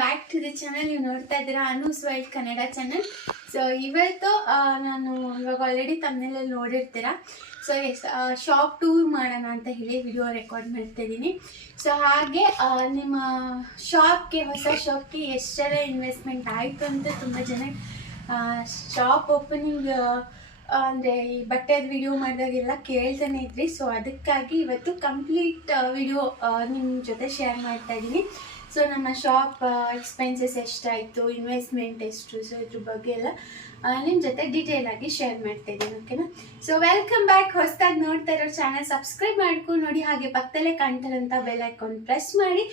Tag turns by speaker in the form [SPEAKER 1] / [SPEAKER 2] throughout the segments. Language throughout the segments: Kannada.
[SPEAKER 1] ಬ್ಯಾಕ್ ಟು ದಿ ಚಾನಲ್ ನೀವು ನೋಡ್ತಾ ಇದ್ದೀರಾ? Anu's wild Kannada channel so ಇವತ್ತು ನಾನು ಇವಾಗ ಆಲ್ರೆಡಿ ತಮ್ಮಲ್ಲಿ ನೋಡಿರ್ತೀರಾ? ಸೊ ಎಸ್ ಶಾಪ್ ಟೂರ್ ಮಾಡೋಣ ಅಂತ ಹೇಳಿ ವಿಡಿಯೋ ರೆಕಾರ್ಡ್ ಮಾಡ್ತಾ ಇದ್ದೀನಿ. ಸೊ ಹಾಗೆ ನಿಮ್ಮ ಶಾಪ್ಗೆ ಹೊಸ ಶಾಪ್ಗೆ ಎಷ್ಟರ ಇನ್ವೆಸ್ಟ್ಮೆಂಟ್ ಆಯಿತು ಅಂತ ತುಂಬ ಜನ ಶಾಪ್ ಓಪನಿಂಗ್ ಅಂದರೆ ಈ ಬಟ್ಟೆದ ವಿಡಿಯೋ ಮಾಡಿದಾಗೆಲ್ಲ ಕೇಳ್ತಾನೆ ಇದ್ರಿ. ಸೊ ಅದಕ್ಕಾಗಿ ಇವತ್ತು ಕಂಪ್ಲೀಟ್ ವಿಡಿಯೋ ನಿಮ್ಮ ಜೊತೆ ಶೇರ್ ಮಾಡ್ತಾ ಇದ್ದೀನಿ. ಸೊ ನಮ್ಮ ಶಾಪ್ ಎಕ್ಸ್ಪೆನ್ಸಸ್ ಎಷ್ಟಾಯಿತು ಇನ್ವೆಸ್ಟ್ಮೆಂಟ್ ಎಷ್ಟು? ಸೊ ಇದ್ರ ಬಗ್ಗೆ ಎಲ್ಲ ನಿಮ್ಮ ಜೊತೆ ಡೀಟೇಲ್ ಆಗಿ ಶೇರ್ ಮಾಡ್ತಾ ಇದ್ದೀನಿ ಓಕೆನಾ ಸೊ ವೆಲ್ಕಮ್ ಬ್ಯಾಕ್ ಹೊಸದಾಗಿ ನೋಡ್ತಾ ಇರೋ ಚಾನಲ್ ಸಬ್ಸ್ಕ್ರೈಬ್ ಮಾಡ್ಕೊಂಡು ನೋಡಿ ಹಾಗೆ ಪಕ್ಕದಲ್ಲೇ ಕಾಣ್ತಾರಂತ ಬೆಲ್ ಐಕಾನ್ ಪ್ರೆಸ್ ಮಾಡಿ.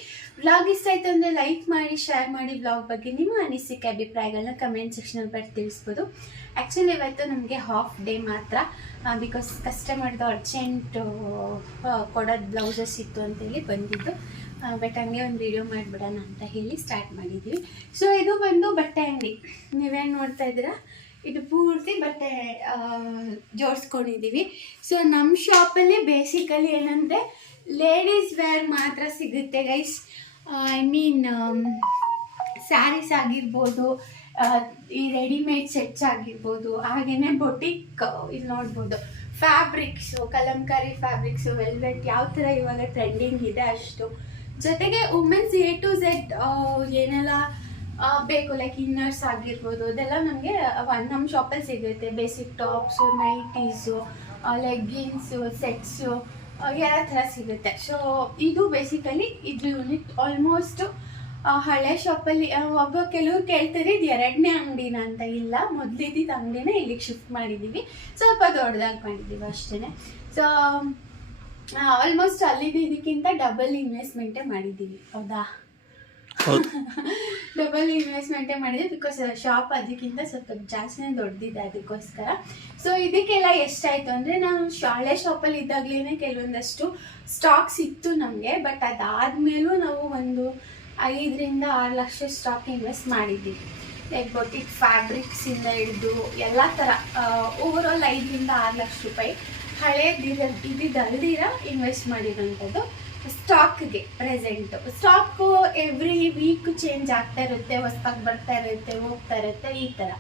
[SPEAKER 1] ವ್ಲಾಗ್ ಇಷ್ಟ ಆಯ್ತು ಅಂದರೆ ಲೈಕ್ ಮಾಡಿ ಶೇರ್ ಮಾಡಿ ವ್ಲಾಗ್ ಬಗ್ಗೆ ನಿಮ್ಮ ಅನಿಸಿಕೆ ಅಭಿಪ್ರಾಯಗಳನ್ನ ಕಮೆಂಟ್ ಸೆಕ್ಷನಲ್ಲಿ ಬರ್ತಿ ತಿಳಿಸ್ಬೋದು. ಆ್ಯಕ್ಚುಲಿ ಇವತ್ತು ನಮಗೆ ಹಾಫ್ ಡೇ ಮಾತ್ರ ಬಿಕಾಸ್ ಕಸ್ಟಮರ್ದು ಅರ್ಜೆಂಟು ಕೊಡೋದು ಬ್ಲೌಸಸ್ ಇತ್ತು ಅಂತೇಳಿ ಬಂದಿದ್ದು. ಬಟ್ ಹಂಗೆ ಒಂದು ವಿಡಿಯೋ ಮಾಡಿಬಿಡೋಣ ಅಂತ ಹೇಳಿ ಸ್ಟಾರ್ಟ್ ಮಾಡಿದ್ವಿ. ಸೊ ಇದು ಬಂದು ಬಟ್ಟೆ ಅಂಗಡಿ. ನೀವೇನು ನೋಡ್ತಾ ಇದ್ದೀರಾ? ಇದು ಪೂರ್ತಿ ಬಟ್ಟೆ ಜೋಡಿಸ್ಕೊಂಡಿದ್ದೀವಿ. ಸೊ ನಮ್ಮ ಶಾಪಲ್ಲಿ ಬೇಸಿಕಲಿ ಏನಂದರೆ ಲೇಡೀಸ್ ವೇರ್ ಮಾತ್ರ ಸಿಗುತ್ತೆ ಗೈಸ್ ಐ ಮೀನ್ ಸ್ಯಾರೀಸ್ ಆಗಿರ್ಬೋದು ಈ ರೆಡಿಮೇಡ್ ಸೆಟ್ಸ್ ಆಗಿರ್ಬೋದು ಹಾಗೆಯೇ ಬೊಟಿಕ್ ಇಲ್ಲಿ ನೋಡ್ಬೋದು ಫ್ಯಾಬ್ರಿಕ್ಸು ಕಲಂಕಾರಿ ಫ್ಯಾಬ್ರಿಕ್ಸು ವೆಲ್ವೆಟ್ ಯಾವ ಥರ ಇವಾಗ ಟ್ರೆಂಡಿಂಗ್ ಇದೆ ಅಷ್ಟು. ಜೊತೆಗೆ ವುಮೆನ್ಸ್ ಎ ಟು ಝೆಡ್ ಏನೆಲ್ಲ ಬೇಕು ಲೈಕ್ ಇನ್ನರ್ಸ್ ಆಗಿರ್ಬೋದು, ಅದೆಲ್ಲ ನಮಗೆ ನಮ್ಮ ಶಾಪಲ್ಲಿ ಸಿಗುತ್ತೆ. Basic tops nighties leggings sets ಎಲ್ಲ ಥರ ಸಿಗುತ್ತೆ. ಸೊ ಇದು ಬೇಸಿಕಲಿ ಇದು ಯೂನಿಟ್ ಆಲ್ಮೋಸ್ಟ್ ಹಳೆ ಶಾಪಲ್ಲಿ ಒಬ್ಬ ಕೆಲವ್ರು ಕೇಳ್ತಾರೆ ಇದು ಎರಡನೇ ಅಂಗಡಿನ ಅಂತ? ಇಲ್ಲ ಮೊದಲಿದ್ದಿದ್ದು ಅಂಗಡಿನ ಇಲ್ಲಿಗೆ ಶಿಫ್ಟ್ ಮಾಡಿದ್ದೀವಿ ಸ್ವಲ್ಪ ದೊಡ್ಡದಾಗಿ ಮಾಡಿದ್ದೀವಿ ಅಷ್ಟೇ ಸೊ ಆಲ್ಮೋಸ್ಟ್ ಅಲ್ಲಿದ್ದು ಇದಕ್ಕಿಂತ ಡಬಲ್ ಇನ್ವೆಸ್ಟ್ಮೆಂಟೇ ಮಾಡಿದ್ದೀವಿ ಹೌದಾ?
[SPEAKER 2] ಹೌದು.
[SPEAKER 1] ಡಬಲ್ ಇನ್ವೆಸ್ಟ್ಮೆಂಟೇ ಮಾಡಿದ್ವಿ ಬಿಕಾಸ್ ಶಾಪ್ ಅದಕ್ಕಿಂತ ಸ್ವಲ್ಪ ಜಾಸ್ತಿನೇ ದೊಡ್ಡದಿದೆ ಅದಕ್ಕೋಸ್ಕರ. ಸೊ ಇದಕ್ಕೆಲ್ಲ ಎಷ್ಟಾಯಿತು ಅಂದರೆ ನಾವು ಶಾಲೆ ಶಾಪಲ್ಲಿ ಇದ್ದಾಗಲೇ ಕೆಲವೊಂದಷ್ಟು ಸ್ಟಾಕ್ಸ್ ಇತ್ತು ನಮಗೆ ಬಟ್ ಅದಾದಮೇಲೂ ನಾವು ಒಂದು ಐದರಿಂದ ಆರು ಲಕ್ಷ ಸ್ಟಾಕ್ ಇನ್ವೆಸ್ಟ್ ಮಾಡಿದ್ದೀವಿ ಲೈಕ್ ಬೊಟಿಕ್ ಫ್ಯಾಬ್ರಿಕ್ಸಿಂದ ಹಿಡಿದು ಎಲ್ಲ ಥರ ಓವರ್ ಆಲ್ ಐದರಿಂದ ಆರು ಲಕ್ಷ ರೂಪಾಯಿ ಹಳೇದಿರ ಇದ್ದಿದ್ದಲ್ದಿರ ಇನ್ವೆಸ್ಟ್ ಮಾಡಿರೋಂಥದ್ದು ಸ್ಟಾಕ್ಗೆ present stock every week change ಆಗ್ತಾ ಇರುತ್ತೆ, ಹೊಸ್ದಾಗಿ ಬರ್ತಾ ಇರುತ್ತೆ, ಹೋಗ್ತಾ ಇರುತ್ತೆ ಈ ಥರ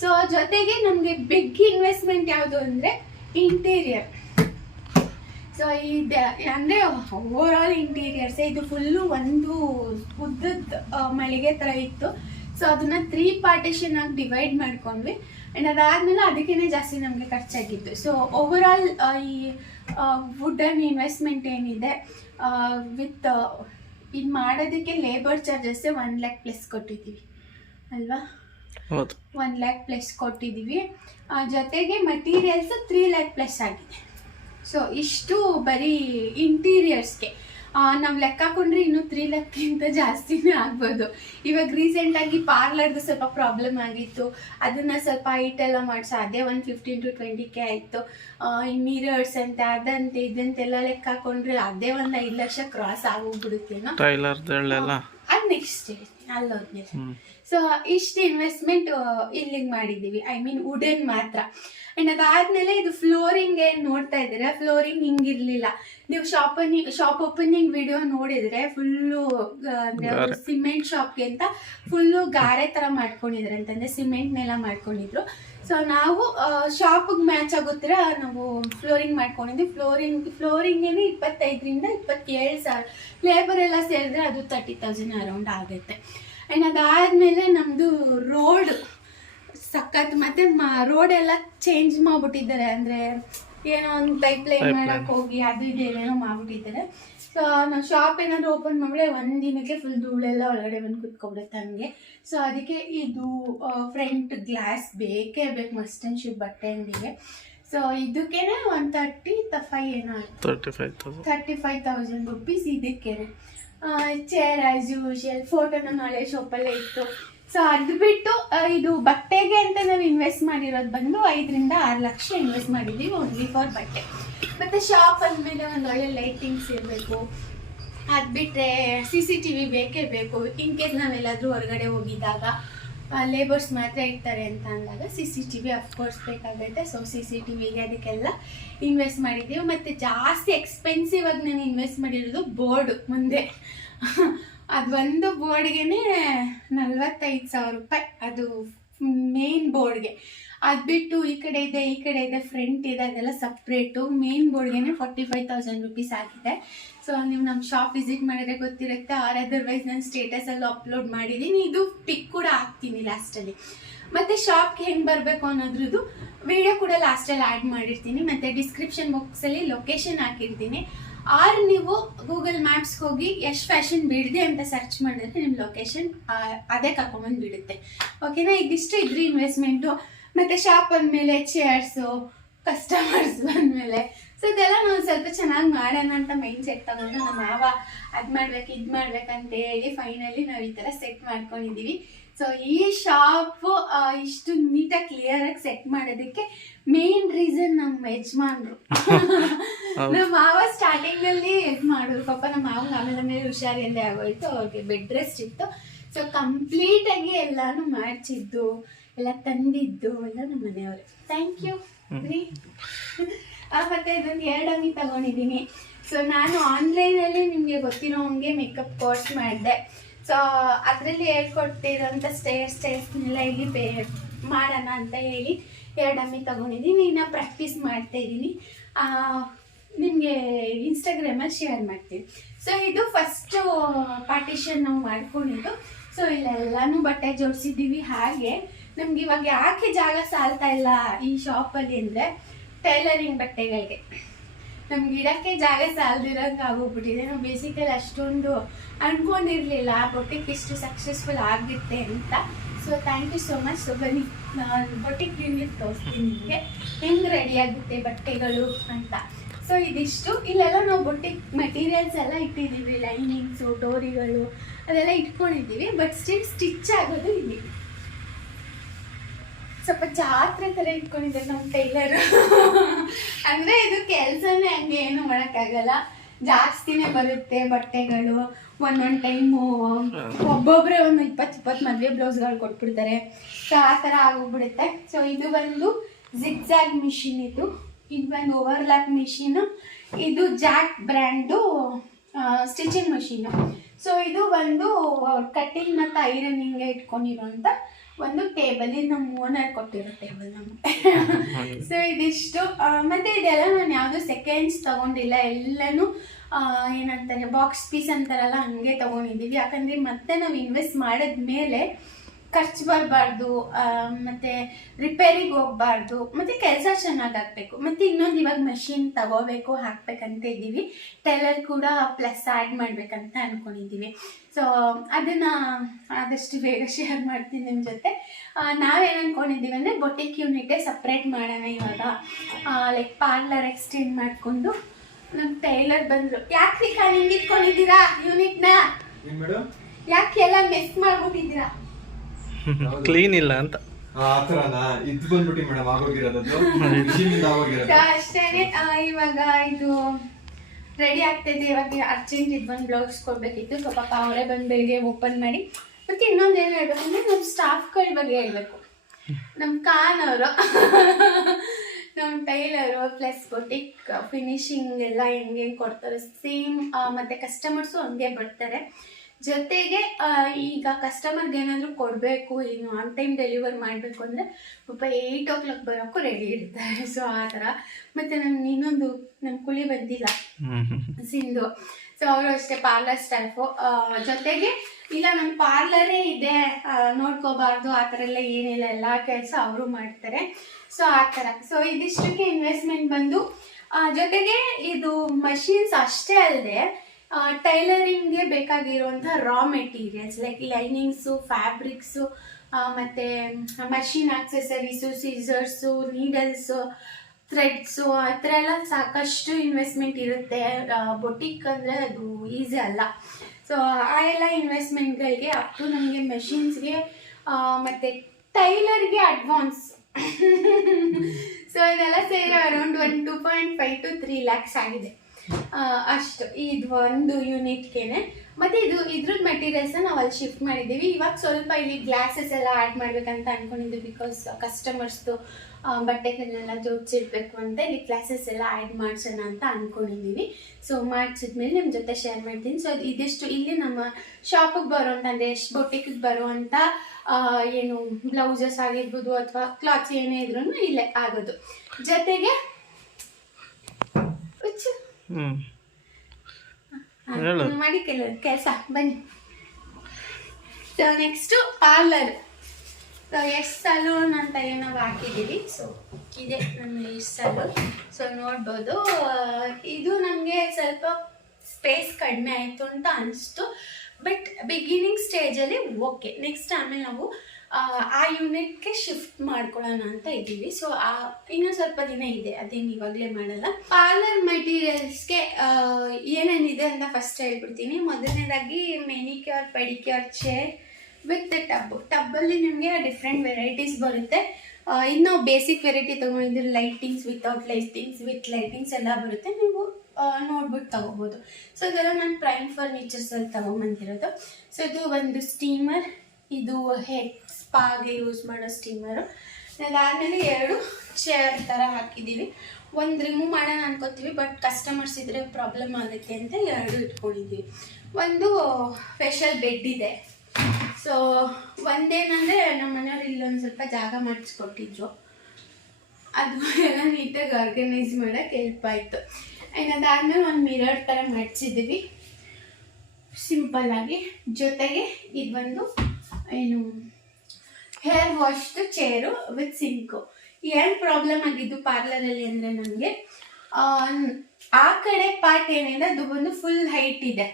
[SPEAKER 1] ಸೊ ಜೊತೆಗೆ ನಮಗೆ ಬಿಗ್ ಇನ್ವೆಸ್ಟ್ಮೆಂಟ್ ಯಾವುದು ಅಂದರೆ ಇಂಟೀರಿಯರ್ ಸೊ ಈ ಅಂದರೆ ಓವರ್ ಆಲ್ ಇಂಟೀರಿಯರ್ಸ್ ಇದು ಫುಲ್ಲು ಒಂದು ಉದ್ದದ ಮಳಿಗೆ ಥರ ಇತ್ತು. ಸೊ ಅದನ್ನ ತ್ರೀ ಪಾರ್ಟಿಷನ್ ಆಗಿ ಡಿವೈಡ್ ಮಾಡ್ಕೊಂಡ್ವಿ. ಆ್ಯಂಡ್ ಅದಾದಮೇಲೆ ಅದಕ್ಕೇನೆ ಜಾಸ್ತಿ ನಮಗೆ ಖರ್ಚಾಗಿತ್ತು. ಸೊ ಓವರ್ ಆಲ್ ಈ ವುಡನ್ ಇನ್ವೆಸ್ಟ್ಮೆಂಟ್ ಏನಿದೆ ವಿತ್ ಇದು ಮಾಡೋದಕ್ಕೆ ಲೇಬರ್ ಚಾರ್ಜಸ್ಸೇ ಒನ್ ಲ್ಯಾಕ್ ಪ್ಲಸ್ ಕೊಟ್ಟಿದ್ದೀವಿ. ಅಲ್ವಾ? ಒನ್ ಲ್ಯಾಕ್ ಪ್ಲಸ್ ಕೊಟ್ಟಿದ್ದೀವಿ. ಜೊತೆಗೆ ಮಟೀರಿಯಲ್ಸ್ ತ್ರೀ ಲ್ಯಾಕ್ ಪ್ಲಸ್ ಆಗಿದೆ. ಸೊ ಇಷ್ಟು ಬರೀ ಇಂಟೀರಿಯರ್ಸ್ಗೆ ನಾವು ಲೆಕ್ಕ ಹಾಕೊಂಡ್ರೆ ಇನ್ನು ತ್ರೀ ಲ್ಯಾಕ್ಗಿಂತ ಜಾಸ್ತಿನೇ ಆಗ್ಬೋದು. ಇವಾಗ ರೀಸೆಂಟಾಗಿ ಪಾರ್ಲರ್ದು ಸ್ವಲ್ಪ ಪ್ರಾಬ್ಲಮ್ ಆಗಿತ್ತು. ಅದನ್ನು ಸ್ವಲ್ಪ ಮಾಡಿಸಿ, ಅದೇ ಒಂದು ಫಿಫ್ಟೀನ್ ಟು ಟ್ವೆಂಟಿ ಕೆ ಆಯಿತು. ಮಿರರ್ಸ್ ಅಂತೆ, ಅದಂತೆ, ಇದಂತೆಲ್ಲ ಲೆಕ್ಕ ಹಾಕೊಂಡ್ರೆ ಅದೇ ಒಂದು ಐದು ಲಕ್ಷ ಕ್ರಾಸ್ ಆಗೋಗ್ಬಿಡುತ್ತೇನೋ? ಅದು ನೆಕ್ಸ್ಟ್ ಅಲ್ಲೋದ್ಮೇಲೆ ಸೊ ಇಷ್ಟು ಇನ್ವೆಸ್ಟ್ಮೆಂಟ್ ಇಲ್ಲಿಗೆ ಮಾಡಿದ್ದೀವಿ. ಐ ಮೀನ್ ವುಡನ್ ಮಾತ್ರ. ಆ್ಯಂಡ್ ಅದಾದ್ಮೇಲೆ ಇದು ಫ್ಲೋರಿಂಗ್ ಏನು ನೋಡ್ತಾ ಇದ್ದೀರಾ? ಫ್ಲೋರಿಂಗ್ ಹಿಂಗಿರ್ಲಿಲ್ಲ. ನೀವು ಶಾಪನಿಂಗ್ ಶಾಪ್ ಓಪನಿಂಗ್ ವಿಡಿಯೋ ನೋಡಿದ್ರೆ ಫುಲ್ಲು. ಸಿಮೆಂಟ್ ಶಾಪ್ಗೆ ಅಂತ ಫುಲ್ಲು ಗಾರೆ ಥರ ಮಾಡ್ಕೊಂಡಿದ್ರು ಸಿಮೆಂಟ್ ಸಿಮೆಂಟ್ನೆಲ್ಲ ಮಾಡ್ಕೊಂಡಿದ್ರು. ಸೊ ನಾವು ಶಾಪಿಗೆ ಮ್ಯಾಚ್ ಆಗೋತ್ತರ ನಾವು ಫ್ಲೋರಿಂಗ್ ಮಾಡ್ಕೊಂಡಿದ್ವಿ. ಫ್ಲೋರಿಂಗ್ ಫ್ಲೋರಿಂಗ್ ಏನು ಇಪ್ಪತ್ತೈದರಿಂದ ಇಪ್ಪತ್ತೇಳು ಸಾವಿರ. ಲೇಬರ್ ಎಲ್ಲ ಸೇರಿದ್ರೆ ಅದು ತರ್ಟಿ ತೌಸಂಡ್ ಅರೌಂಡ್ ಆಗುತ್ತೆ. ಆ್ಯಂಡ್ ಅದಾದಮೇಲೆ ನಮ್ಮದು ರೋಡ್ ಸಖತ್ ಮತ್ತು ರೋಡ್ ಎಲ್ಲ ಚೇಂಜ್ ಮಾಡ್ಬಿಟ್ಟಿದ್ದಾರೆ. ಅಂದರೆ ಏನೋ ಒಂದು ಪೈಪ್ ಲೈನ್ ಮಾಡೋಕ್ಕೆ ಹೋಗಿ ಅದು ಇದು ಏನೇನೋ ಮಾಡ್ಬಿಟ್ಟಿದ್ದಾರೆ. ಸೊ ನಾನು ಶಾಪ್ ಏನಾದರೂ ಓಪನ್ ಮಾಡಿದ್ರೆ ಒಂದು ದಿನಕ್ಕೆ ಫುಲ್ ಧೂಳೆಲ್ಲ ಒಳಗಡೆ ಬಂದು ಕುತ್ಕೊಬಿಡುತ್ತೆ ನನಗೆ ಸೊ ಅದಕ್ಕೆ ಇದು ಫ್ರಂಟ್ ಗ್ಲಾಸ್ ಬೇಕೇ ಬೇಕು ಮಸ್ಟ್ ಆ್ಯಂಡ್ ಶಿಫ್ಟ್ ಬಟ್ಟೆ ಅಂಗಡಿಗೆ. ಸೊ ಇದಕ್ಕೇನೆ ಒನ್ ತರ್ಟಿ ಫೈವ್ ಏನೋ
[SPEAKER 2] thirty five thousand
[SPEAKER 1] thirty five thousand rupees ಇದಕ್ಕೆ ಚೇರ್ ಆಸ್ ಯೂಶಲ್ ಫೋಟೋ ನಮ್ಮ ಹಳೆ ಶಾಪಲ್ಲೇ ಇತ್ತು. ಸೊ ಅದು ಬಿಟ್ಟು ಇದು ಬಟ್ಟೆಗೆ ಅಂತ ನಾವು ಇನ್ವೆಸ್ಟ್ ಮಾಡಿರೋದು ಬಂದು ಐದರಿಂದ ಆರು ಲಕ್ಷ ಇನ್ವೆಸ್ಟ್ ಮಾಡಿದ್ದೀವಿ ಓನ್ಲಿ ಫಾರ್ ಬಟ್ಟೆ. ಮತ್ತು ಶಾಪ್ ಅಂದಮೇಲೆ ಒಂದು ಒಳ್ಳೆ ಲೈಟಿಂಗ್ಸ್ ಇರಬೇಕು. ಅದು ಬಿಟ್ಟರೆ ಸಿ ಸಿ ಟಿ ವಿ ಬೇಕೇ ಬೇಕು. ಇನ್ ಕೇಸ್ ನಾವೆಲ್ಲಾದರೂ ಹೊರಗಡೆ ಹೋಗಿದ್ದಾಗ ಲೇಬರ್ಸ್ ಮಾತ್ರ ಇರ್ತಾರೆ ಅಂತ ಅಂದಾಗ C C T V of course ಬೇಕಾಗುತ್ತೆ. ಸೊ ಸಿ ಸಿ ಟಿ ವಿಗೆ ಅದಕ್ಕೆಲ್ಲ ಇನ್ವೆಸ್ಟ್ ಮಾಡಿದ್ದೀವಿ. ಮತ್ತು ಜಾಸ್ತಿ ಎಕ್ಸ್ಪೆನ್ಸಿವ್ ಆಗಿ ನಾನು ಇನ್ವೆಸ್ಟ್ ಮಾಡಿರೋದು ಬೋರ್ಡ್ ಮುಂದೆ. ಅದೊಂದು ಬೋರ್ಡ್ಗೆ ನಲ್ವತ್ತೈದು ಸಾವಿರ ರೂಪಾಯಿ. ಅದು ಮೇನ್ ಬೋರ್ಡ್ಗೆ ಅದು ಬಿಟ್ಟು ಈ ಕಡೆ ಇದೆ, ಈ ಕಡೆ ಇದೆ ಫ್ರಂಟ್ ಇದೆ, ಅದೆಲ್ಲ ಸಪ್ರೇಟು ಮೇನ್ ಬೋರ್ಡ್ಗೆ ಫಾರ್ಟಿ ಫೈವ್ ತೌಸಂಡ್ ರುಪೀಸ್ ಆಗಿದೆ. ಸೊ ನೀವು ನಮ್ಮ ಶಾಪ್ ವಿಸಿಟ್ ಮಾಡಿದ್ರೆ ಗೊತ್ತಿರುತ್ತೆ ಆರ್ ಅದರ್ವೈಸ್ ನಾನು ಸ್ಟೇಟಸಲ್ಲಿ ಅಪ್ಲೋಡ್ ಮಾಡಿದ್ದೀನಿ ಇದು ಪಿಕ್ ಕೂಡ ಹಾಕ್ತೀನಿ ಲಾಸ್ಟಲ್ಲಿ ಮತ್ತು ಶಾಪ್ಗೆ ಹೆಂಗೆ ಬರಬೇಕು ಅನ್ನೋದ್ರದ್ದು ವಿಡಿಯೋ ಕೂಡ ಲಾಸ್ಟಲ್ಲಿ ಆ್ಯಡ್ ಮಾಡಿರ್ತೀನಿ. ಮತ್ತು ಡಿಸ್ಕ್ರಿಪ್ಷನ್ ಬಾಕ್ಸಲ್ಲಿ ಲೊಕೇಶನ್ ಹಾಕಿರ್ತೀನಿ. ಆರ್ ನೀವು ಗೂಗಲ್ ಮ್ಯಾಪ್ಸ್ಗೆ ಹೋಗಿ ಎಷ್ಟು ಫ್ಯಾಷನ್ ಬಿಡದೆ ಅಂತ ಸರ್ಚ್ ಮಾಡಿದ್ರೆ ನಿಮ್ಮ ಲೊಕೇಶನ್ ಅದೇ ಕರ್ಕೊಂಬಂದು ಬಿಡುತ್ತೆ ಓಕೆನಾ ಇದಿಷ್ಟು ಇದ್ರಿ ಇನ್ವೆಸ್ಟ್ಮೆಂಟು ಮತ್ತು ಶಾಪ್ ಅಂದಮೇಲೆ ಚೇರ್ಸು ಕಸ್ಟಮರ್ಸ್ ಬಂದಮೇಲೆ. ಸೊ ಇದೆಲ್ಲ ನಾವು ಸ್ವಲ್ಪ ಚೆನ್ನಾಗಿ ಮಾಡೋಣ ಅಂತ ಮೈಂಡ್ ಸೆಟ್ ತಗೊಂಡು ನಮ್ಮ ಮಾವ ಅದು ಮಾಡ್ಬೇಕು, ಇದು ಮಾಡ್ಬೇಕಂತ ಹೇಳಿ ಫೈನಲಿ ನಾವು ಈ ಥರ ಸೆಟ್ ಮಾಡ್ಕೊಂಡಿದ್ದೀವಿ ಸೊ ಈ ಶಾಪು ಇಷ್ಟು ನೀಟಾಗಿ ಕ್ಲಿಯರ್ ಆಗಿ ಸೆಟ್ ಮಾಡೋದಕ್ಕೆ ಮೇನ್ ರೀಸನ್ ನಮ್ಮ ಯಜಮಾನ್ರು. ನಮ್ಮ ಮಾವ ಸ್ಟಾರ್ಟಿಂಗ್ ಅಲ್ಲಿ ಇದು ಮಾಡಿದ್ರು. ಪಾಪ ನಮ್ಮ ಮಾವ ಆಮೇಲೆ ಮೇಲೆ ಹುಷಾರಿಂದ ಆಗೋಯ್ತು. ಅವ್ರಿಗೆ ಬೆಡ್ ರೆಸ್ಟ್ ಇತ್ತು. ಸೊ ಕಂಪ್ಲೀಟ್ ಆಗಿ ಎಲ್ಲಾನು ಮಾಡ್ಸಿದ್ದು. ಎಲ್ಲ ತಂದಿದ್ದು. ಎಲ್ಲ ನಮ್ಮ ಮನೆಯವರು. ಥ್ಯಾಂಕ್ ಯು ಮತ್ತೆ ಇದೊಂದು ಎರಡು ಅಂಗಿ ತಗೊಂಡಿದ್ದೀನಿ. ಸೊ ನಾನು ಆನ್ಲೈನಲ್ಲಿ ನಿಮಗೆ ಗೊತ್ತಿರೋ ಹಂಗೆ ಮೇಕಪ್ ಕೋರ್ಸ್ ಮಾಡಿದೆ. ಸೊ ಅದರಲ್ಲಿ ಹೇಳ್ಕೊಟ್ಟಿರೋಂಥ ಸ್ಟೇರ್ ಸ್ಟೇರ್ಸ್ನೆಲ್ಲ ಇಲ್ಲಿ ಬೇ ಮಾಡೋಣ ಅಂತ ಹೇಳಿ ಎರಡು ಅಮ್ಮಿ ತಗೊಂಡಿದ್ದೀನಿ. ಇನ್ನು ಪ್ರಾಕ್ಟೀಸ್ ಮಾಡ್ತಾ ಇದ್ದೀನಿ. ನಿಮಗೆ ಇನ್ಸ್ಟಾಗ್ರಾಮಲ್ಲಿ ಶೇರ್ ಮಾಡ್ತೀನಿ. ಸೊ ಇದು ಫಸ್ಟು ಪಾರ್ಟಿಷನ್ ಮಾಡ್ಕೊಂಡಿದ್ದು. ಸೊ ಇಲ್ಲೆಲ್ಲಾನು ಬಟ್ಟೆ ಜೋಡಿಸಿದ್ದೀವಿ. ಹಾಗೆ ನಮ್ಗೆ ಇವಾಗ ಯಾಕೆ ಜಾಗ ಸಾಲ್ತಾ ಇಲ್ಲ ಈ ಶಾಪಲ್ಲಿ ಅಂದರೆ ಟೈಲರಿಂಗ್ ಬಟ್ಟೆಗಳಿಗೆ. ನಮ್ಗೆ ಗಿಡಕ್ಕೆ ಜಾಗ ಸಾಲದಿರೋಂಗೆ ಆಗೋಗ್ಬಿಟ್ಟಿದೆ. ನಾವು ಬೇಸಿಕಲಿ ಅಷ್ಟೊಂದು ಅನ್ಕೊಂಡಿರಲಿಲ್ಲ. ಆ ಬೊಟ್ಟಿಗೆ ಇಷ್ಟು ಸಕ್ಸಸ್ಫುಲ್ ಆಗುತ್ತೆ ಅಂತ. So thank you so much so ಬನ್ನಿ. ನಾನು ಬೊಟಿಕ್ ಕ್ಲಿನಿಕ್ ತೋರಿಸ್ತೀನಿ ನಿಮಗೆ. ಹೆಂಗೆ ರೆಡಿ ಆಗುತ್ತೆ ಬಟ್ಟೆಗಳು ಅಂತ. ಸೊ ಇದಿಷ್ಟು. ಇಲ್ಲೆಲ್ಲ ನಾವು ಬೊಟ್ಟಿಗೆ ಮೆಟೀರಿಯಲ್ಸ್ ಎಲ್ಲ ಇಟ್ಟಿದ್ದೀವಿ ಲೈನಿಂಗ್ಸು ಡೋರಿಗಳು ಅದೆಲ್ಲ ಇಟ್ಕೊಂಡಿದ್ದೀವಿ ಬಟ್ ಸ್ಟಿಲ್ ಸ್ಟಿಚ್ ಆಗೋದು ಇಲ್ಲಿ. ಸ್ವಲ್ಪ ಜಾತ್ರೆ ಥರ ಇಟ್ಕೊಂಡಿದ್ದಾರೆ ನಮ್ಮ ಟೈಲರ್ ಅಂದ್ರೆ ಇದು ಕೆಲಸನೇ ಹಂಗೆ ಮಾಡೋಕ್ಕಾಗಲ್ಲ ಜಾಸ್ತಿನೇ ಬರುತ್ತೆ ಬಟ್ಟೆಗಳು ಒಂದೊಂದು ಟೈಮು ಒಬ್ಬೊಬ್ಬರೇ ಒಂದು ಇಪ್ಪತ್ತು ಇಪ್ಪತ್ತು ಮದುವೆ ಬ್ಲೌಸ್ಗಳು ಕೊಟ್ಬಿಡ್ತಾರೆ. ಸೊ ಆ ಥರ ಆಗೋಗ್ಬಿಡುತ್ತೆ. ಸೊ ಇದು ಬಂದು ಜಿಗ್ಜಾಗ್ ಮಿಷಿನ್ ಇದು. ಇದು ಬಂದು ಓವರ್ಲಾಕ್ ಮಿಷಿನ್ ಇದು Jack brand stitching machine so ಇದು ಒಂದು ಕಟ್ಟಿಂಗ್ ಮತ್ತು ಐರನ್ನಿಂಗ್ಗೆ ಇಟ್ಕೊಂಡಿರೋಂಥ ಒಂದು ಟೇಬಲ್ ಇದು ನಮ್ಮ ಓನರ್ ಕೊಟ್ಟಿರೋ ಟೇಬಲ್ ನಮಗೆ. ಸೊ ಇದಿಷ್ಟು. ಮತ್ತೆ ಇದೆಲ್ಲ ನಾನು ಯಾವುದು ಸೆಕೆಂಡ್ಸ್ ತಗೊಂಡಿಲ್ಲ. ಎಲ್ಲನೂ ಏನಂತಾರೆ ಬಾಕ್ಸ್ ಪೀಸ್ ಅಂತಾರಲ್ಲ ಹಂಗೆ ತಗೊಂಡಿದ್ದೀವಿ ಯಾಕಂದರೆ ಮತ್ತೆ ನಾವು ಇನ್ವೆಸ್ಟ್ ಮಾಡಿದ್ಮೇಲೆ ಖರ್ಚು ಬರಬಾರ್ದು ಮತ್ತು ರಿಪೇರಿಗೆ ಹೋಗ್ಬಾರ್ದು ಮತ್ತು ಕೆಲಸ ಚೆನ್ನಾಗಿ ಆಗಬೇಕು. ಮತ್ತು ಇನ್ನೊಂದು ಇವಾಗ ಮೆಷಿನ್ ತಗೋಬೇಕು ಹಾಕ್ಬೇಕಂತ ಇದ್ದೀವಿ. ಟೈಲರ್ ಕೂಡ ಪ್ಲಸ್ ಆ್ಯಡ್ ಮಾಡಬೇಕಂತ ಅಂದ್ಕೊಂಡಿದ್ದೀವಿ ಸೊ ಅದನ್ನು ಆದಷ್ಟು ಬೇಗ ಶೇರ್ ಮಾಡ್ತೀನಿ ನಿಮ್ಮ ಜೊತೆ. ನಾವೇನು ಅಂದ್ಕೊಂಡಿದ್ದೀವಿ ಅಂದರೆ ಬೊಟಿಕ್ ಯೂನಿಟೇ ಸಪ್ರೇಟ್ ಮಾಡೋಣ ಇವಾಗ. ಲೈಕ್ ಪಾರ್ಲರ್ ಎಕ್ಸ್ಟೆಂಡ್ ಮಾಡಿಕೊಂಡು ನಮ್ಮ ಟೈಲರ್ ಬಂದರು. ಯಾಕೆ ಹಿಂಗೆ ಇಟ್ಕೊಂಡಿದ್ದೀರಾ ಯೂನಿಟ್ನ ಯಾಕೆ ಎಲ್ಲ ಮಿಸ್ ಮಾಡ್ಬಿಟ್ಟಿದ್ದೀರಾ?
[SPEAKER 2] ಕ್ಲೀನ್ ಇಲ್ಲ ಅಂತ.
[SPEAKER 3] ಆ ಥರನಾ ಇದು ಬಂದ್ಬಿಟ್ಟು ಮೇಡಮ್ ಆಗೋಗಿರೋದದ್ದು. ಮಿಷಿನಿಂದ ಆಗೋಗಿರೋದು.
[SPEAKER 1] ಅಷ್ಟೇನೆ ಇವಾಗ ಇದು ರೆಡಿ ಆಗ್ತಿದೆ ಇವಾಗ ಅರ್ಜೆಂಟ್ ಇದ್ ಬಂದು ಬ್ಲೌಸ್ ಕೊಡ್ಬೇಕಿತ್ತು. ಸೊ ಪಾಪ ಅವರೇ ಬಂದು ಬೆಳಿಗ್ಗೆ ಓಪನ್ ಮಾಡಿ. ಮತ್ತೆ ಇನ್ನೊಂದು ಏನು ಹೇಳ್ಬೇಕಂದ್ರೆ ನಮ್ಮ ಸ್ಟಾಫ್ಗಳ ಬಗ್ಗೆ ಹೇಳ್ಬೇಕು. ನಮ್ಮ ಖಾನ್ ಅವರು. ನಮ್ಮ ಟೈಲರು ಪ್ಲಸ್ ಬೊಟಿಕ್ ಫಿನಿಶಿಂಗ್ ಎಲ್ಲ ಹೆಂಗೆ ಹೆಂಗೆ ಕೊಡ್ತಾರೆ. ಸೇಮ್ ಮತ್ತು ಕಸ್ಟಮರ್ಸು ಹಂಗೆ ಬರ್ತಾರೆ. ಜೊತೆಗೆ ಈಗ ಕಸ್ಟಮರ್ಗೆ ಏನಾದರೂ ಕೊಡಬೇಕು ಏನು ಆನ್ ಟೈಮ್ ಡೆಲಿವರ್ ಮಾಡಬೇಕು ಅಂದರೆ ಪಾಪ ಏಯ್ಟ್ ಓ ಕ್ಲಾಕ್ ಬರೋಕ್ಕೂ ರೆಡಿ ಇರ್ತಾರೆ. ಸೊ ಆ ಥರ. ಮತ್ತು ನನ್ನ ಇನ್ನೊಂದು ನನ್ನ ಕುಳಿ ಬಂದಿಲ್ಲ. ಸಿಂಧು. ಸೊ ಅವರು ಅಷ್ಟೇ ಪಾರ್ಲರ್ ಸ್ಟಾಫು ಜೊತೆಗೆ ಇಲ್ಲ ನಮ್ಮ ಪಾರ್ಲರೇ ಇದೆ. ನೋಡ್ಕೋಬಾರ್ದು ಆ ಥರ ಎಲ್ಲ ಏನಿಲ್ಲ. ಎಲ್ಲ ಕೆಲಸ ಅವರು ಮಾಡ್ತಾರೆ. ಸೊ ಆ ಥರ. ಸೊ ಇದಿಷ್ಟಕ್ಕೆ ಇನ್ವೆಸ್ಟ್ಮೆಂಟ್ ಬಂದು ಜೊತೆಗೆ ಇದು ಮಷೀನ್ಸ್ ಅಷ್ಟೇ ಅಲ್ಲದೆ ಟೈಲರಿಂಗ್ಗೆ ಬೇಕಾಗಿರುವಂಥ raw materials like linings fabrics ಮತ್ತು machine accessories scissors needles threads ಆ ಥರ ಎಲ್ಲ ಸಾಕಷ್ಟು ಇನ್ವೆಸ್ಟ್ಮೆಂಟ್ ಇರುತ್ತೆ. ಬೊಟಿಕ್ ಅಂದರೆ ಅದು ಈಸಿ ಅಲ್ಲ. ಸೊ ಆ ಎಲ್ಲ ಇನ್ವೆಸ್ಟ್ಮೆಂಟ್ಗಳಿಗೆ ಅಪ್ ಟು ನಮಗೆ ಮೆಷಿನ್ಸ್ಗೆ ಮತ್ತು ಟೈಲರ್ಗೆ ಅಡ್ವಾನ್ಸ್ ಸೊ ಇದೆಲ್ಲ ಸೇರಿ around one two point five to three lakhs ಆಗಿದೆ. ಅಷ್ಟು. ಇದು ಒಂದು ಯೂನಿಟ್ಗೆನೆ ಮತ್ತೆ ಇದು ಇದ್ರದ್ದು ಮೆಟೀರಿಯಲ್ಸ್ನ ನಾವು ಅಲ್ಲಿ ಶಿಫ್ಟ್ ಮಾಡಿದ್ದೀವಿ. ಇವಾಗ ಸ್ವಲ್ಪ ಇಲ್ಲಿ ಗ್ಲಾಸಸ್ ಎಲ್ಲ ಆ್ಯಡ್ ಮಾಡ್ಬೇಕಂತ ಅನ್ಕೊಂಡಿದ್ವಿ ಬಿಕಾಸ್ ಕಸ್ಟಮರ್ಸ್ದು ಬಟ್ಟೆಗಳನ್ನೆಲ್ಲ ಜೋಡಿಸಿರ್ಬೇಕು ಅಂತ ಇಲ್ಲಿ ಗ್ಲಾಸಸ್ ಎಲ್ಲ ಆ್ಯಡ್ ಮಾಡ್ಸೋಣ ಅಂತ ಅನ್ಕೊಂಡಿದ್ದೀವಿ. ಸೊ ಮಾಡಿಸಿದ್ಮೇಲೆ ನಿಮ್ಮ ಜೊತೆ ಶೇರ್ ಮಾಡ್ತೀನಿ. ಸೊ ಇದಿಷ್ಟು. ಇಲ್ಲಿ ನಮ್ಮ ಶಾಪಿಗೆ ಬರುವಂಥ ಅಂದರೆ ಎಷ್ಟು ಬೊಟ್ಟಿಗೆ ಬರುವಂಥ ಏನು ಬ್ಲೌಸಸ್ ಆಗಿರ್ಬೋದು ಅಥವಾ ಕ್ಲಾತ್ಸ್ ಏನೇ ಇದ್ರೂ ಇಲ್ಲೇ ಆಗೋದು. ಜೊತೆಗೆ.
[SPEAKER 2] ಹ್ಞೂ
[SPEAKER 1] ಹಾ,
[SPEAKER 2] ಹೇಳು.
[SPEAKER 1] ಮಾಡಿ ಕೆಲಸ ಬನ್ನಿ. ಸೊ ನೆಕ್ಸ್ಟು ಪಾರ್ಲರ್ ಸೊ ಎಷ್ಟು ಸಲೂನ್ ಅಂತ ಏನೋ ನಾವು ಹಾಕಿದ್ದೀವಿ ಸೊ ಇದೆ ನನ್ನ ಎಷ್ಟು ಸಲೂನ್ ಸೊ ನೋಡ್ಬೋದು. ಇದು ನಮಗೆ ಸ್ವಲ್ಪ ಸ್ಪೇಸ್ ಕಡಿಮೆ ಆಯಿತು ಅಂತ ಅನಿಸ್ತು. ಬಟ್ ಬಿಗಿನಿಂಗ್ ಸ್ಟೇಜಲ್ಲಿ ಓಕೆ ನೆಕ್ಸ್ಟ್ ಆಮೇಲೆ ನಾವು ಆ, ಆ ಯೂನಿಟ್ಗೆ ಶಿಫ್ಟ್ ಮಾಡ್ಕೊಳ್ಳೋಣ ಅಂತ ಇದ್ದೀವಿ. ಸೊ ಇನ್ನೂ ಸ್ವಲ್ಪ ದಿನ ಇದೆ ಅದೇನು ಇವಾಗಲೇ ಮಾಡಲ್ಲ. ಪಾರ್ಲರ್ ಮೆಟೀರಿಯಲ್ಸ್ಗೆ ಏನೇನಿದೆ ಅಂತ ಫಸ್ಟ್ ಹೇಳ್ಬಿಡ್ತೀನಿ. ಮೊದಲನೇದಾಗಿ manicure pedicure chair with tub ಟಬ್ಬಲ್ಲಿ ನಿಮಗೆ ಡಿಫ್ರೆಂಟ್ ವೆರೈಟೀಸ್ ಬರುತ್ತೆ. ಇನ್ನು basic variety ತೊಗೊಂಡಿದ್ರೆ lightings without lightings with lightings ಎಲ್ಲ ಬರುತ್ತೆ. ನೀವು ಆ, ನೋಡ್ಬಿಟ್ಟು ತಗೋಬೋದು. ಸೊ ಇದೆಲ್ಲ ನಾನು ಪ್ರೈಮ್ ಫರ್ನಿಚರ್ಸಲ್ಲಿ ತೊಗೊಂಬಂದಿರೋದು. ಸೊ ಇದು ಒಂದು ಸ್ಟೀಮರ್ ಇದು ಹೆಡ್ ಸ್ಪಾಗೆ ಯೂಸ್ ಮಾಡೋ ಸ್ಟೀಮರು ಅದಾದಮೇಲೆ ಎರಡು ಚೇರ್ ಥರ ಹಾಕಿದ್ದೀವಿ ಒಂದು ರಿಮೂವ್ ಮಾಡೋಣ ಅನ್ಕೋತೀವಿ ಬಟ್ ಕಸ್ಟಮರ್ಸ್ ಇದ್ರೆ ಪ್ರಾಬ್ಲಮ್ ಆಗುತ್ತೆ ಅಂತ ಎರಡು ಇಟ್ಕೊಂಡಿದ್ದೀವಿ ಒಂದು ಸ್ಪೆಷಲ್ ಬೆಡ್ ಇದೆ. ಸೊ ಒಂದೇನಂದರೆ ನಮ್ಮ ಮನೆಯವ್ರು ಇಲ್ಲೊಂದು ಸ್ವಲ್ಪ ಜಾಗ ಮಾಡಿಸ್ಕೊಟ್ಟಿದ್ರು. ಅದು ಎಲ್ಲ ನೀಟಾಗಿ ಆರ್ಗನೈಸ್ ಮಾಡೋಕ್ಕೆ ಹೆಲ್ಪ್ ಆಯಿತು. ಅದಾದಮೇಲೆ ಒಂದು ಮಿರರ್ ಥರ ಸಿಂಪಲ್ ಆಗಿ. ಜೊತೆಗೆ ಇದೊಂದು ಏನು ಹೇರ್ ವಾಶ್ದು ಚೇರು ವಿತ್ ಸಿಂಕು ಏನು ಪ್ರಾಬ್ಲಮ್ ಆಗಿದ್ದು ಪಾರ್ಲರಲ್ಲಿ ಅಂದರೆ ನನಗೆ ಆ ಕಡೆ ಪಾರ್ಟ್ ಏನಿದೆ, ಅದು ಬಂದು ಫುಲ್ ಹೈಟ್ ಇದೆ.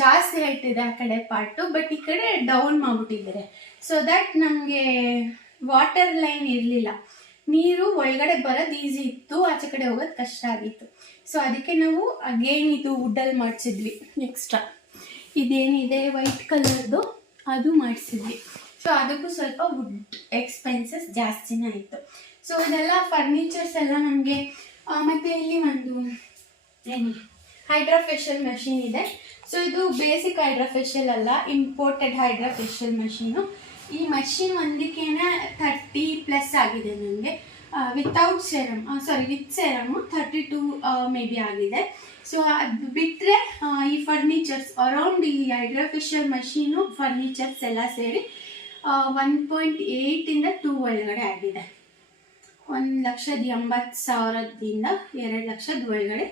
[SPEAKER 1] ಜಾಸ್ತಿ ಹೈಟ್ ಇದೆ ಆ ಕಡೆ ಪಾರ್ಟು ಬಟ್ ಈ ಕಡೆ ಡೌನ್ ಮಾಡಿಬಿಟ್ಟಿದ್ದಾರೆ ಸೊ ದಟ್ ನಮಗೆ ವಾಟರ್ ಲೈನ್ ಇರಲಿಲ್ಲ. ನೀರು ಒಳಗಡೆ ಬರೋದು ಈಸಿ ಇತ್ತು, ಆಚೆ ಕಡೆ ಹೋಗೋದು ಕಷ್ಟ ಆಗಿತ್ತು. ಸೊ ಅದಕ್ಕೆ ನಾವು ಅಗೇನ್ ಇದು ವುಡ್ಡಲ್ಲಿ ಮಾಡಿಸಿದ್ವಿ ಎಕ್ಸ್ಟ್ರಾ ಇದೇನಿದೆ ವೈಟ್ ಕಲರ್ದು ಅದು ಮಾಡಿಸಿದ್ವಿ. ಸೊ ಅದಕ್ಕೂ ಸ್ವಲ್ಪ ವುಡ್ ಎಕ್ಸ್ಪೆನ್ಸಸ್ ಜಾಸ್ತಿನೇ ಆಯಿತು. ಸೊ ಇದೆಲ್ಲ ಫರ್ನಿಚರ್ಸ್ ಎಲ್ಲ ನಮಗೆ ಮತ್ತು ಇಲ್ಲಿ ಒಂದು ಏನು ಹೈಡ್ರಾಫೇಶಿಯಲ್ ಮಷೀನ್ ಇದೆ. ಸೊ ಇದು ಬೇಸಿಕ್ ಹೈಡ್ರಾಫೇಶಿಯಲ್ ಅಲ್ಲ ಇಂಪೋರ್ಟೆಡ್ ಹೈಡ್ರಾಫೇಶಿಯಲ್ ಮಷೀನು ಈ ಮಷೀನ್ ಒಂದಕ್ಕೇನೆ ಥರ್ಟಿ ಪ್ಲಸ್ ಆಗಿದೆ ನನಗೆ without serum sorry with serum thirty two maybe ಆಗಿದೆ. ಸೊ ಅದು ಬಿಟ್ಟರೆ ಈ ಫರ್ನಿಚರ್ಸ್ ಅರೌಂಡ್ ಈ ಹೈಡ್ರಾಫೇಶಿಯಲ್ ಮಷೀನು ಫರ್ನಿಚರ್ಸ್ ಎಲ್ಲ ಸೇರಿ ಒನ್ ಪಾಯಿಂಟ್ ಏಯ್ಟಿಂದ ಟೂ ಒಳಗಡೆ ಆಗಿದೆ. ಒಂದು ಲಕ್ಷದ ಎಂಬತ್ತು ಸಾವಿರದಿಂದ ಎರಡು ಲಕ್ಷದ ಒಳಗಡೆ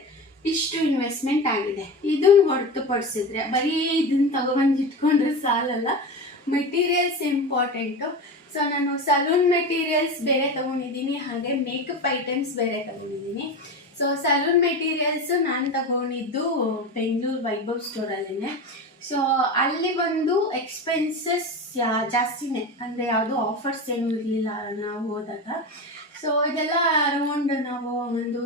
[SPEAKER 1] ಇಷ್ಟು ಇನ್ವೆಸ್ಟ್ಮೆಂಟ್ ಆಗಿದೆ. ಇದನ್ನು ಹೊರತುಪಡಿಸಿದ್ರೆ, ಬರೀ ಇದನ್ನ ತಗೊಬಂದು ಇಟ್ಕೊಂಡ್ರೆ ಸಾಲಲ್ಲ. ಮೆಟೀರಿಯಲ್ಸ್ ಇಂಪಾರ್ಟೆಂಟು ಸೊ ನಾನು ಸಲೂನ್ ಮೆಟೀರಿಯಲ್ಸ್ ಬೇರೆ ತೊಗೊಂಡಿದ್ದೀನಿ, ಹಾಗೆ ಮೇಕಪ್ ಐಟಮ್ಸ್ ಬೇರೆ ತೊಗೊಂಡಿದ್ದೀನಿ. ಸೊ ಸಲೂನ್ ಮೆಟೀರಿಯಲ್ಸು ನಾನು ತಗೊಂಡಿದ್ದು ಬೆಂಗಳೂರು ವೈಭವ್ ಸ್ಟೋರಲ್ಲೇ ಸೊ ಅಲ್ಲಿ ಬಂದು ಎಕ್ಸ್ಪೆನ್ಸಸ್ ಜಾಸ್ತಿನೇ. ಅಂದರೆ ಯಾವುದೋ ಆಫರ್ಸ್ ಏನೂ ಇರಲಿಲ್ಲ ನಾವು ಹೋದಾಗ. ಸೊ ಇದೆಲ್ಲ ಅರೌಂಡ್ ನಾವು ಒಂದು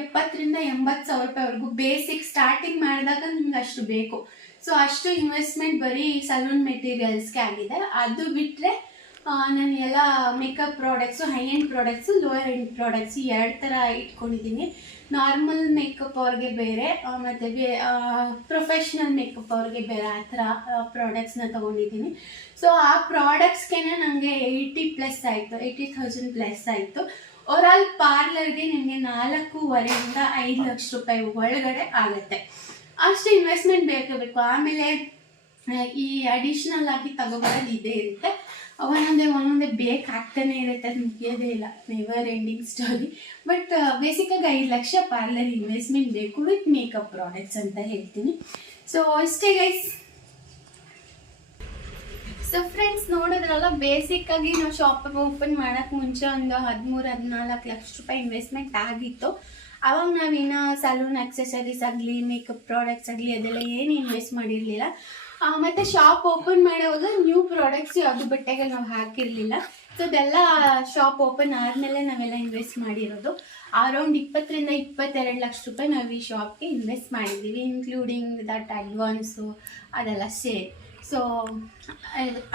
[SPEAKER 1] ಎಪ್ಪತ್ತರಿಂದ ಎಂಬತ್ತು ಸಾವಿರ ರೂಪಾಯಿವರೆಗೂ ಬೇಸಿಕ್ ಸ್ಟಾರ್ಟಿಂಗ್ ಮಾಡಿದಾಗ ನಿಮ್ಗೆ ಅಷ್ಟು ಬೇಕು. ಸೊ ಅಷ್ಟು ಇನ್ವೆಸ್ಟ್ಮೆಂಟ್ ಬರೀ ಸಲೂನ್ ಮೆಟೀರಿಯಲ್ಸ್ಗೆ ಆಗಿದೆ. ಅದು ಬಿಟ್ಟರೆ ನಾನು ಎಲ್ಲ makeup products high end products lower end products ಎರಡು ಥರ ಇಟ್ಕೊಂಡಿದ್ದೀನಿ. ನಾರ್ಮಲ್ ಮೇಕಪ್ ಅವ್ರಿಗೆ ಬೇರೆ ಮತ್ತು ಮತ್ತೆ ಬೇ ಪ್ರೊಫೆಷ್ನಲ್ ಮೇಕಪ್ ಅವ್ರಿಗೆ ಬೇರೆ ಆ ಥರ ಪ್ರಾಡಕ್ಟ್ಸ್ನ ತೊಗೊಂಡಿದ್ದೀನಿ. ಸೊ ಆ ಪ್ರಾಡಕ್ಟ್ಸ್ಗೆ ನನಗೆ ಏಯ್ಟಿ ಪ್ಲಸ್ ಆಯಿತು ಏಯ್ಟಿ ತೌಸಂಡ್ ಪ್ಲಸ್ ಆಯಿತು. ಓವರಾಲ್ ಪಾರ್ಲರ್ಗೆ ನಿಮಗೆ ನಾಲ್ಕೂವರೆಯಿಂದ ಐದು ಲಕ್ಷ ರೂಪಾಯಿ ಒಳಗಡೆ ಆಗುತ್ತೆ. ಅಷ್ಟು ಇನ್ವೆಸ್ಟ್ಮೆಂಟ್ ಬೇಕೇ ಬೇಕು. ಆಮೇಲೆ ಈ ಅಡಿಷ್ನಲ್ ಆಗಿ ತಗೋಬರೋದು ಇದೇ ಇರುತ್ತೆ. ಒಂದೊಂದೇ ಒಂದೊಂದೇ ಬೇಕಾಗ್ತಾನೆ ಇರುತ್ತೆ ಅದು ಮುಗಿಯೋದೇ ಇಲ್ಲ. ನೆವರ್ ಎಂಡಿಂಗ್ ಸ್ಟೋರಿ ಬಟ್ ಬೇಸಿಕಾಗಿ ಐದು ಲಕ್ಷ ಪಾರ್ಲರ್ ಇನ್ವೆಸ್ಟ್ಮೆಂಟ್ ಬೇಕು ವಿತ್ ಮೇಕಪ್ ಪ್ರಾಡಕ್ಟ್ಸ್ ಅಂತ ಹೇಳ್ತೀನಿ. ಸೊ ಅಷ್ಟೇ ಗೈಸ್ ಸೊ ಫ್ರೆಂಡ್ಸ್ ನೋಡಿದ್ರಲ್ಲ ಬೇಸಿಕ್ ಆಗಿ ನಾವು ಶಾಪ್ ಓಪನ್ ಮಾಡೋಕ್ಕೆ ಮುಂಚೆ ಒಂದು ಹದಿಮೂರು, ಹದಿನಾಲ್ಕು ಲಕ್ಷ ರೂಪಾಯಿ ಇನ್ವೆಸ್ಟ್ಮೆಂಟ್ ಆಗಿತ್ತು. ಅವಾಗ ನಾವಿನ್ನ ಸಲೂನ್ ಆಕ್ಸೆಸರೀಸ್ ಆಗಲಿ ಮೇಕಪ್ ಪ್ರಾಡಕ್ಟ್ಸ್ ಆಗಲಿ ಅದೆಲ್ಲ ಏನು ಇನ್ವೆಸ್ಟ್ ಮಾಡಿರಲಿಲ್ಲ. ಮತ್ತು ಶಾಪ್ ಓಪನ್ ಮಾಡೋವಾಗ ನ್ಯೂ ಪ್ರಾಡಕ್ಟ್ಸ್ ಯಾವುದು ಬಟ್ಟೆಗಳು ನಾವು ಹಾಕಿರಲಿಲ್ಲ. ಸೊ ಅದೆಲ್ಲ ಶಾಪ್ ಓಪನ್ ಆದಮೇಲೆ ನಾವೆಲ್ಲ ಇನ್ವೆಸ್ಟ್ ಮಾಡಿರೋದು. ಅರೌಂಡ್ ಇಪ್ಪತ್ತರಿಂದ ಇಪ್ಪತ್ತೆರಡು ಲಕ್ಷ ರೂಪಾಯಿ ನಾವು ಈ ಶಾಪ್ಗೆ ಇನ್ವೆಸ್ಟ್ ಮಾಡಿದ್ದೀವಿ ಇನ್ಕ್ಲೂಡಿಂಗ್ ದಟ್ ಅಡ್ವಾನ್ಸು ಅದೆಲ್ಲ ಸೇರಿ. ಸೊ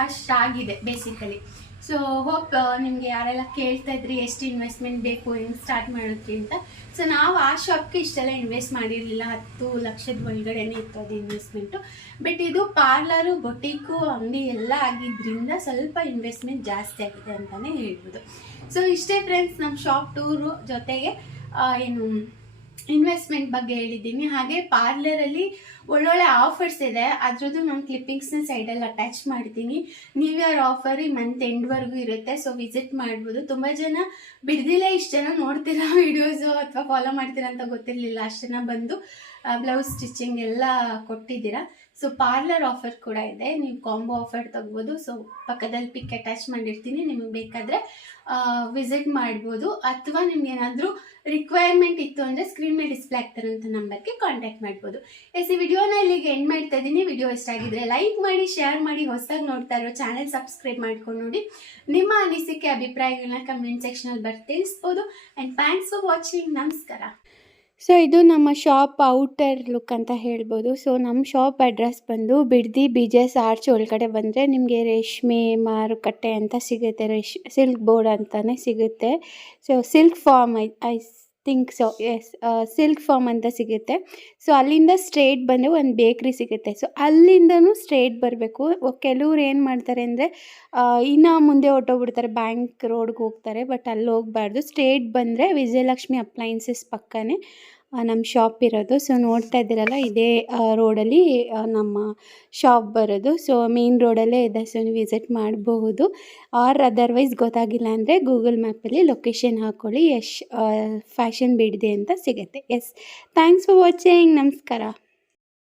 [SPEAKER 1] ಅಷ್ಟಾಗಿದೆ ಬೇಸಿಕಲಿ ಸೊ ಹೋಪ್ ನಿಮಗೆ ಯಾರೆಲ್ಲ ಕೇಳ್ತಾ ಇದ್ರಿ, ಎಷ್ಟು ಇನ್ವೆಸ್ಟ್ಮೆಂಟ್ ಬೇಕು, ಹೆಂಗೆ ಸ್ಟಾರ್ಟ್ ಮಾಡುತ್ತೆ ಅಂತ. ಸೊ ನಾವು ಆ ಶಾಪ್ಗೆ ಇಷ್ಟೆಲ್ಲ ಇನ್ವೆಸ್ಟ್ ಮಾಡಿರಲಿಲ್ಲ. ಹತ್ತು ಲಕ್ಷದ ಒಳಗಡೆನೇ ಇತ್ತು ಅದು ಇನ್ವೆಸ್ಟ್ಮೆಂಟು ಬಟ್ ಇದು ಪಾರ್ಲರು ಬೊಟೀಕು ಅಂಗಡಿ ಎಲ್ಲ ಆಗಿದ್ದರಿಂದ ಸ್ವಲ್ಪ ಇನ್ವೆಸ್ಟ್ಮೆಂಟ್ ಜಾಸ್ತಿ ಆಗಿದೆ ಅಂತಲೇ ಹೇಳ್ಬೋದು. ಸೊ ಇಷ್ಟೇ ಫ್ರೆಂಡ್ಸ್ ನಮ್ಮ ಶಾಪ್ ಟೂರು ಜೊತೆಗೆ ಏನು ಇನ್ವೆಸ್ಟ್ಮೆಂಟ್ ಬಗ್ಗೆ ಹೇಳಿದ್ದೀನಿ. ಹಾಗೆ ಪಾರ್ಲರಲ್ಲಿ ಒಳ್ಳೊಳ್ಳೆ ಆಫರ್ಸ್ ಇದೆ. ಅದರದ್ದು ನಾನು ಕ್ಲಿಪ್ಪಿಂಗ್ಸ್ನ ಸೈಡಲ್ಲಿ ಅಟ್ಯಾಚ್ ಮಾಡ್ತೀನಿ. ನ್ಯೂ ಇಯರ್ ಆಫರ್ ಈ ಮಂತ್ ಎಂಡ್ವರೆಗೂ ಇರುತ್ತೆ ಸೊ ವಿಸಿಟ್ ಮಾಡ್ಬೋದು. ತುಂಬ ಜನ ಬಿಡ್ದಿಲ್ಲ ಇಷ್ಟು ಜನ ನೋಡ್ತೀರಾ ವೀಡಿಯೋಸು ಅಥವಾ ಫಾಲೋ ಮಾಡ್ತೀರಾ ಅಂತ ಗೊತ್ತಿರಲಿಲ್ಲ. ಅಷ್ಟು ಜನ ಬಂದು ಬ್ಲೌಸ್ ಸ್ಟಿಚಿಂಗ್ ಎಲ್ಲ ಕೊಟ್ಟಿದ್ದೀರಾ. ಸೊ ಪಾರ್ಲರ್ ಆಫರ್ ಕೂಡ ಇದೆ. ನೀವು ಕಾಂಬೋ ಆಫರ್ ತಗ್ಬೋದು. ಸೊ ಪಕ್ಕದಲ್ಲಿ ಪಿಕ್ ಅಟ್ಯಾಚ್ ಮಾಡಿರ್ತೀನಿ. ನಿಮಗೆ ಬೇಕಾದರೆ ವಿಸಿಟ್ ಮಾಡ್ಬೋದು. ಅಥವಾ ನಿಮ್ಗೆ ಏನಾದರೂ ರಿಕ್ವೈರ್ಮೆಂಟ್ ಇತ್ತು ಅಂದರೆ ಸ್ಕ್ರೀನ್ ಮೇಲೆ ಡಿಸ್ಪ್ಲೇ ಆಗ್ತಾರಂಥ ನಂಬರ್ಗೆ ಕಾಂಟ್ಯಾಕ್ಟ್ ಮಾಡ್ಬೋದು. ಎಸ್, ಈ ವಿಡಿಯೋನ ಇಲ್ಲಿಗೆ ಎಂಡ್ ಮಾಡ್ತಾ ಇದ್ದೀನಿ ವಿಡಿಯೋ ಇಷ್ಟ ಆಗಿದ್ರೆ ಲೈಕ್ ಮಾಡಿ ಶೇರ್ ಮಾಡಿ, ಹೊಸದಾಗಿ ನೋಡ್ತಾ ಇರೋ ಚಾನೆಲ್ ಸಬ್ಸ್ಕ್ರೈಬ್ ಮಾಡ್ಕೊಂಡು ನೋಡಿ. ನಿಮ್ಮ ಅನಿಸಿಕೆ ಅಭಿಪ್ರಾಯಗಳನ್ನ ಕಮೆಂಟ್ ಸೆಕ್ಷನಲ್ಲಿ ಬರ್ತಿಸ್ಬೋದು ಆ್ಯಂಡ್ ಥ್ಯಾಂಕ್ಸ್ ಫಾರ್ ವಾಚಿಂಗ್ ನಮಸ್ಕಾರ. ಸೊ ಇದು ನಮ್ಮ ಶಾಪ್ ಔಟರ್ ಲುಕ್ ಅಂತ ಹೇಳ್ಬೋದು. ಸೊ ನಮ್ಮ ಶಾಪ್ ಅಡ್ರೆಸ್ ಬಂದು ಬಿಡ್ದಿ ಬಿ ಆರ್ಚ್ ಒಳಗಡೆ ಬಂದರೆ ನಿಮಗೆ ರೇಷ್ಮೆ, ಮಾರುಕಟ್ಟೆ ಅಂತ ಸಿಗುತ್ತೆ. ರೇಷ್ ಸಿಲ್ಕ್ ಬೋರ್ಡ್ ಅಂತಲೇ ಸಿಗುತ್ತೆ. So silk farm I I think so yes silk farm ಅಂತ ಸಿಗುತ್ತೆ. ಸೊ ಅಲ್ಲಿಂದ ಸ್ಟ್ರೇಟ್ ಬಂದು ಒಂದು ಬೇಕ್ರಿ ಸಿಗುತ್ತೆ. ಸೊ ಅಲ್ಲಿಂದನೂ ಸ್ಟ್ರೇಟ್ ಬರಬೇಕು. ಕೆಲವ್ರು ಏನು ಮಾಡ್ತಾರೆ ಅಂದರೆ ಇನ್ನು ಮುಂದೆ ಹೊಟ್ಟೋಗ್ಬಿಡ್ತಾರೆ ಬ್ಯಾಂಕ್ ರೋಡ್ಗೆ ಹೋಗ್ತಾರೆ ಬಟ್ ಅಲ್ಲಿ ಹೋಗಬಾರ್ದು. ಸ್ಟ್ರೇಟ್ ಬಂದರೆ ವಿಜಯಲಕ್ಷ್ಮಿ ಅಪ್ಲೈನ್ಸಸ್ ಪಕ್ಕನೇ. ನಮ್ಮ ಶಾಪ್ ಇರೋದು. ಸೊ ನೋಡ್ತಾ ಇದ್ದೀರಲ್ಲ, ಇದೇ ರೋಡಲ್ಲಿ ನಮ್ಮ ಶಾಪ್ ಬರೋದು. ಸೊ ಮೇನ್ ರೋಡಲ್ಲೇ ಇದೆ. ಸೊ ನೀವು ವಿಸಿಟ್ ಮಾಡಬಹುದು. ಆರ್ ಅದರ್ವೈಸ್ ಗೊತ್ತಾಗಿಲ್ಲ ಅಂದರೆ ಗೂಗಲ್ ಮ್ಯಾಪಲ್ಲಿ ಲೊಕೇಶನ್ ಹಾಕ್ಕೊಳ್ಳಿ ಯಶ್ ಫ್ಯಾಷನ್ ಬಿಡಿದೆ ಅಂತ ಸಿಗುತ್ತೆ. ಎಸ್ ಥ್ಯಾಂಕ್ಸ್ ಫಾರ್ ವಾಚಿಂಗ್ ನಮಸ್ಕಾರ.